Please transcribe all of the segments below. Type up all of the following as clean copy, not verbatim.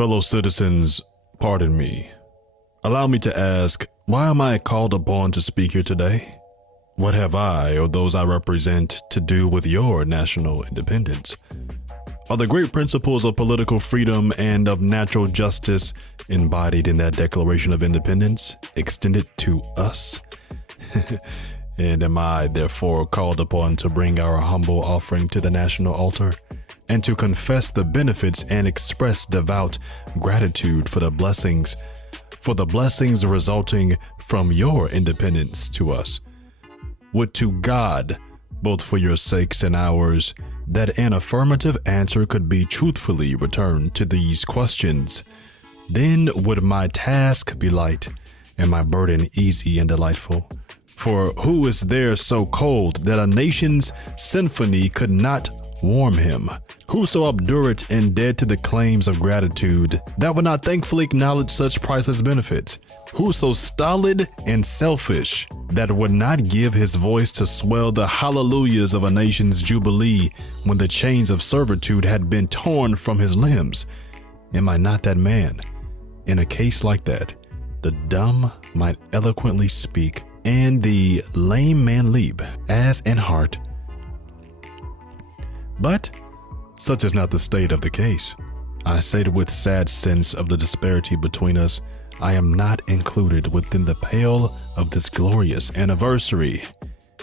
Fellow citizens, pardon me. Allow me to ask, why am I called upon to speak here today? What have I, or those I represent, to do with your national independence? Are the great principles of political freedom and of natural justice embodied in that Declaration of Independence extended to us? And am I, therefore, called upon to bring our humble offering to the national altar and to confess the benefits and express devout gratitude for the blessings resulting from your independence to us? Would to God, both for your sakes and ours, that an affirmative answer could be truthfully returned to these questions. Then would my task be light and my burden easy and delightful. For who is there so cold that a nation's symphony could not warm him? Who so obdurate and dead to the claims of gratitude that would not thankfully acknowledge such priceless benefits? Who so stolid and selfish that would not give his voice to swell the hallelujahs of a nation's jubilee when the chains of servitude had been torn from his limbs? Am I not that man? In a case like that, the dumb might eloquently speak and the lame man leap, as in heart. But such is not the state of the case. I say it with sad sense of the disparity between us. I am not included within the pale of this glorious anniversary.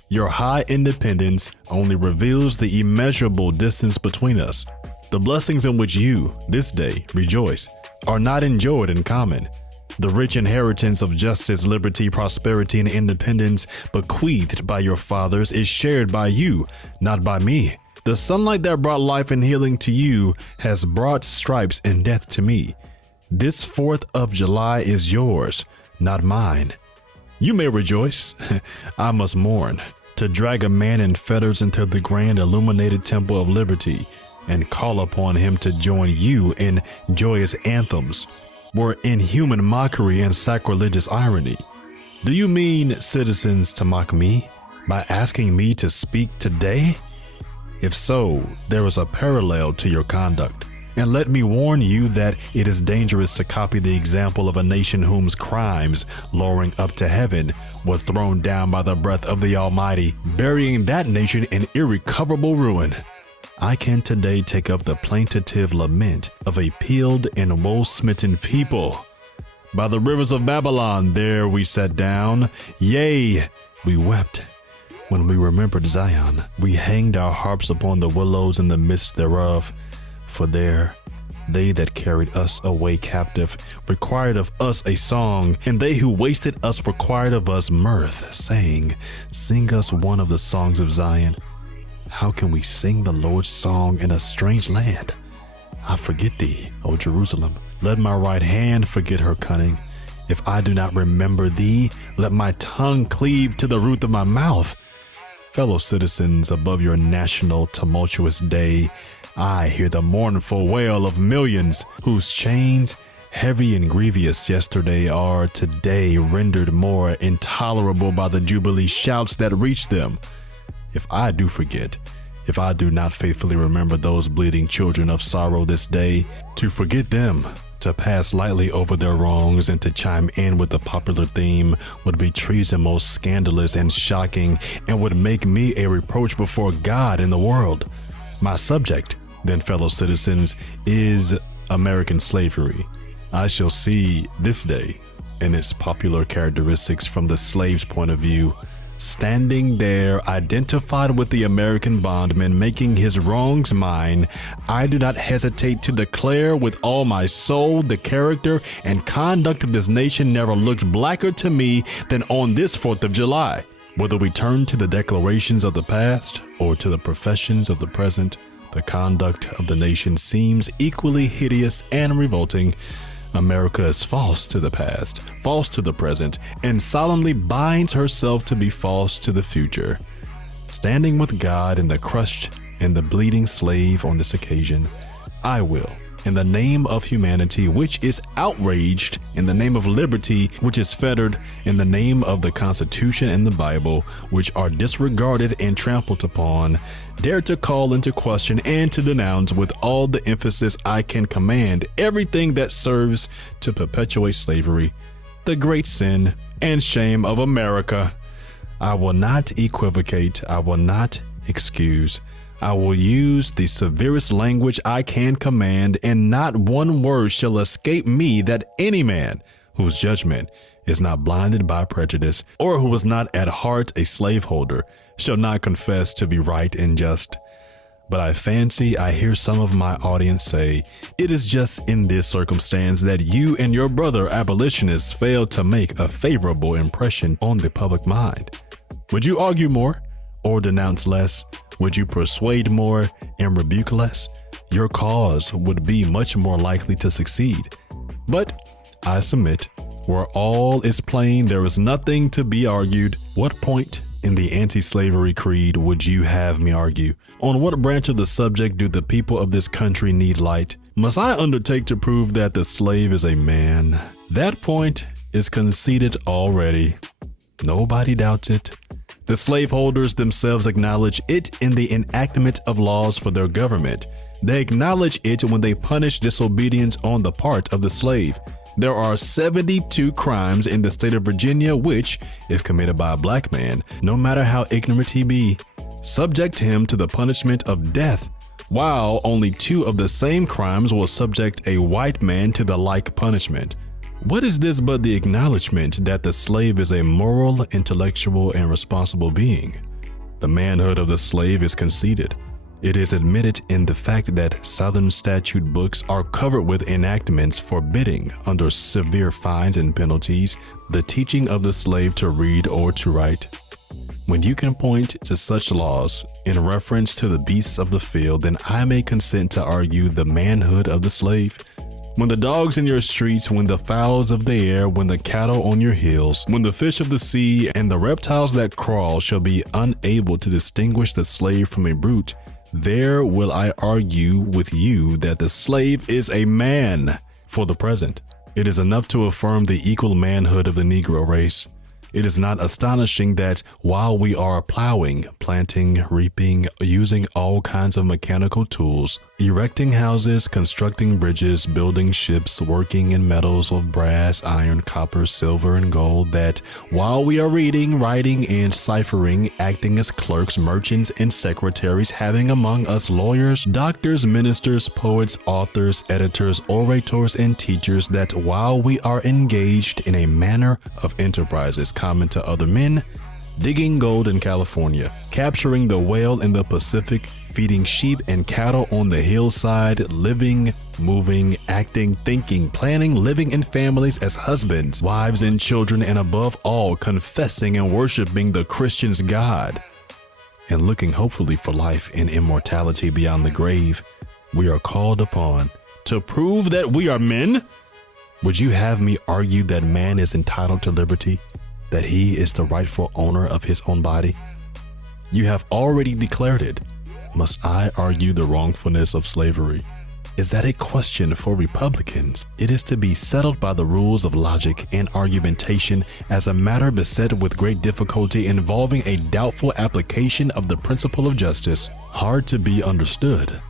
Your high independence only reveals the immeasurable distance between us. The blessings in which you, this day, rejoice are not enjoyed in common. The rich inheritance of justice, liberty, prosperity, and independence bequeathed by your fathers is shared by you, not by me. The sunlight that brought life and healing to you has brought stripes and death to me. This 4th of July is yours, not mine. You may rejoice. I must mourn. To drag a man in fetters into the grand illuminated temple of liberty and call upon him to join you in joyous anthems were inhuman mockery and sacrilegious irony. Do you mean, citizens, to mock me by asking me to speak today? If so, there is a parallel to your conduct. And let me warn you that it is dangerous to copy the example of a nation whose crimes, lowering up to heaven, were thrown down by the breath of the Almighty, burying that nation in irrecoverable ruin. I can today take up the plaintive lament of a peeled and woe-smitten people. By the rivers of Babylon, there we sat down, yea, we wept. When we remembered Zion, we hanged our harps upon the willows in the midst thereof. For there, they that carried us away captive required of us a song, and they who wasted us required of us mirth, saying, sing us one of the songs of Zion. How can we sing the Lord's song in a strange land? I forget thee, O Jerusalem. Let my right hand forget her cunning. If I do not remember thee, let my tongue cleave to the roof of my mouth. Fellow citizens, above your national tumultuous day, I hear the mournful wail of millions whose chains, heavy and grievous yesterday, are today rendered more intolerable by the jubilee shouts that reach them. If I do forget, if I do not faithfully remember those bleeding children of sorrow this day, to forget them, to pass lightly over their wrongs, and to chime in with the popular theme would be treason most scandalous and shocking, and would make me a reproach before God and the world. My subject, then, fellow citizens, is American slavery. I shall see this day and its popular characteristics from the slave's point of view. Standing there, identified with the American bondman, making his wrongs mine, I do not hesitate to declare with all my soul the character and conduct of this nation never looked blacker to me than on this 4th of July. Whether we turn to the declarations of the past or to the professions of the present, the conduct of the nation seems equally hideous and revolting. America is false to the past, false to the present, and solemnly binds herself to be false to the future. Standing with God and the crushed and the bleeding slave on this occasion, I will, in the name of humanity, which is outraged in the name of liberty, which is fettered in the name of the Constitution and the Bible, which are disregarded and trampled upon, dare to call into question and to denounce with all the emphasis I can command everything that serves to perpetuate slavery, the great sin and shame of America. I will not equivocate. I will not excuse. I will use the severest language I can command, and not one word shall escape me that any man whose judgment is not blinded by prejudice, or who is not at heart a slaveholder, shall not confess to be right and just. But I fancy I hear some of my audience say, it is just in this circumstance that you and your brother abolitionists failed to make a favorable impression on the public mind. Would you argue more or denounce less? Would you persuade more and rebuke less? Your cause would be much more likely to succeed. But I submit, where all is plain, there is nothing to be argued. What point in the anti-slavery creed would you have me argue? On what branch of the subject do the people of this country need light? Must I undertake to prove that the slave is a man? That point is conceded already. Nobody doubts it. The slaveholders themselves acknowledge it in the enactment of laws for their government. They acknowledge it when they punish disobedience on the part of the slave. There are 72 crimes in the state of Virginia which, if committed by a black man, no matter how ignorant he be, subject him to the punishment of death, while only 2 of the same crimes will subject a white man to the like punishment. What is this but the acknowledgement that the slave is a moral, intellectual, and responsible being? The manhood of the slave is conceded. It is admitted in the fact that Southern statute books are covered with enactments forbidding, under severe fines and penalties, the teaching of the slave to read or to write. When you can point to such laws in reference to the beasts of the field, then I may consent to argue the manhood of the slave. When the dogs in your streets, when the fowls of the air, when the cattle on your hills, when the fish of the sea and the reptiles that crawl shall be unable to distinguish the slave from a brute, there will I argue with you that the slave is a man. For the present, it is enough to affirm the equal manhood of the Negro race. It is not astonishing that while we are plowing, planting, reaping, using all kinds of mechanical tools, erecting houses, constructing bridges, building ships, working in metals of brass, iron, copper, silver, and gold, that while we are reading, writing, and ciphering, acting as clerks, merchants, and secretaries, having among us lawyers, doctors, ministers, poets, authors, editors, orators, and teachers, that while we are engaged in a manner of enterprises common to other men, digging gold in California, capturing the whale in the Pacific, feeding sheep and cattle on the hillside, living, moving, acting, thinking, planning, living in families as husbands, wives, and children, and above all, confessing and worshiping the Christian's God, and looking hopefully for life and immortality beyond the grave, we are called upon to prove that we are men. Would you have me argue that man is entitled to liberty, that he is the rightful owner of his own body? You have already declared it. Must I argue the wrongfulness of slavery? Is that a question for Republicans? It is to be settled by the rules of logic and argumentation as a matter beset with great difficulty, involving a doubtful application of the principle of justice, hard to be understood.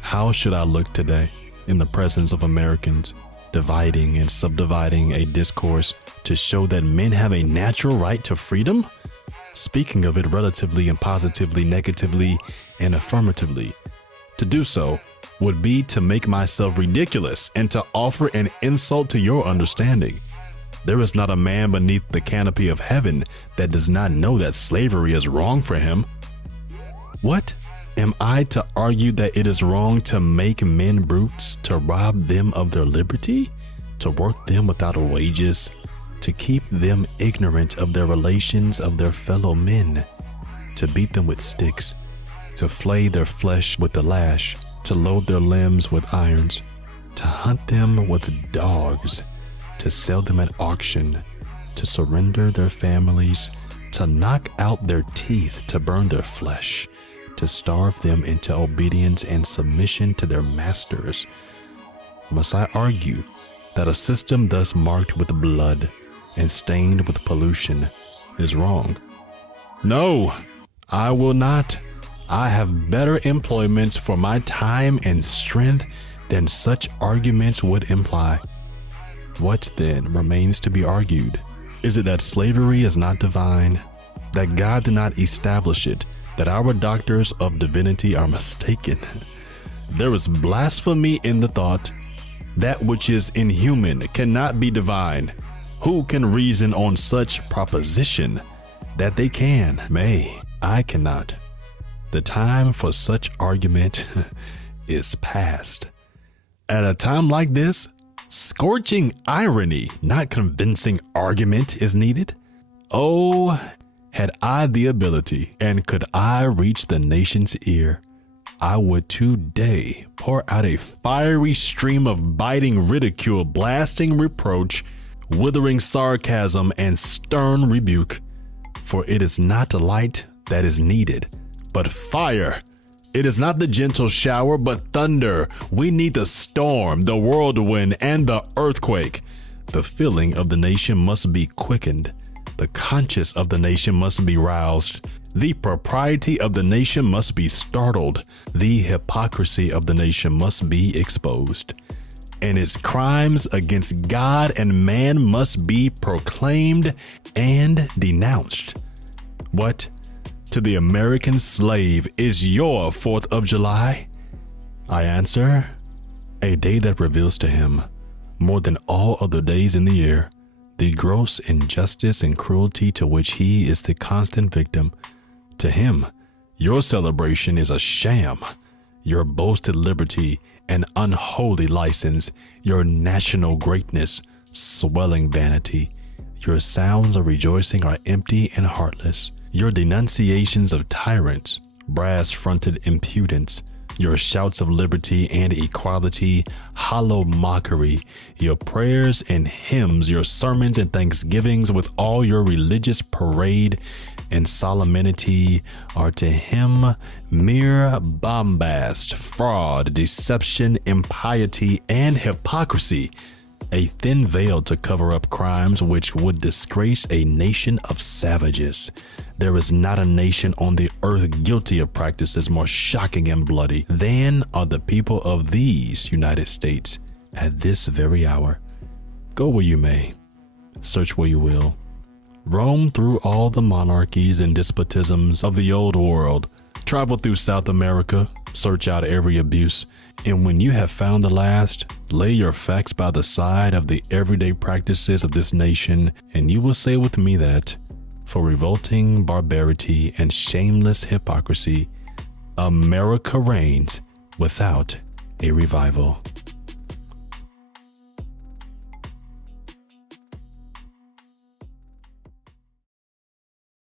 How should I look today in the presence of Americans, dividing and subdividing a discourse to show that men have a natural right to freedom? Speaking of it relatively and positively, negatively and affirmatively. To do so would be to make myself ridiculous and to offer an insult to your understanding. There is not a man beneath the canopy of heaven that does not know that slavery is wrong for him. What? Am I to argue that it is wrong to make men brutes, to rob them of their liberty, to work them without wages, to keep them ignorant of their relations of their fellow men, to beat them with sticks, to flay their flesh with the lash, to load their limbs with irons, to hunt them with dogs, to sell them at auction, to surrender their families, to knock out their teeth, to burn their flesh, to starve them into obedience and submission to their masters, must I argue that a system thus marked with blood and stained with pollution is wrong? No, I will not. I have better employments for my time and strength than such arguments would imply. What then remains to be argued? Is it that slavery is not divine, that God did not establish it, that our doctors of divinity are mistaken? There is blasphemy in the thought. That which is inhuman cannot be divine. Who can reason on such proposition? That they can, may, I cannot. The time for such argument is past. At a time like this, scorching irony, not convincing argument, is needed. Oh, had I the ability and could I reach the nation's ear, I would today pour out a fiery stream of biting ridicule, blasting reproach, withering sarcasm, and stern rebuke. For it is not light that is needed, but fire. It is not the gentle shower, but thunder. We need the storm, the whirlwind, and the earthquake. The feeling of the nation must be quickened. The conscience of the nation must be roused. The propriety of the nation must be startled. The hypocrisy of the nation must be exposed. And its crimes against God and man must be proclaimed and denounced. What, to the American slave, is your 4th of July? I answer, a day that reveals to him, more than all other days in the year, the gross injustice and cruelty to which he is the constant victim. To him, your celebration is a sham, your boasted liberty an unholy license, your national greatness swelling vanity. Your sounds of rejoicing are empty and heartless. Your denunciations of tyrants, brass-fronted impudence, your shouts of liberty and equality, hollow mockery, your prayers and hymns, your sermons and thanksgivings with all your religious parade and solemnity are to him mere bombast, fraud, deception, impiety, and hypocrisy, a thin veil to cover up crimes which would disgrace a nation of savages. There is not a nation on the earth guilty of practices more shocking and bloody than are the people of these United States at this very hour. Go where you may, search where you will, roam through all the monarchies and despotisms of the old world, travel through South America, search out every abuse, and when you have found the last, lay your facts by the side of the everyday practices of this nation, and you will say with me that, for revolting barbarity and shameless hypocrisy, America reigns without a revival.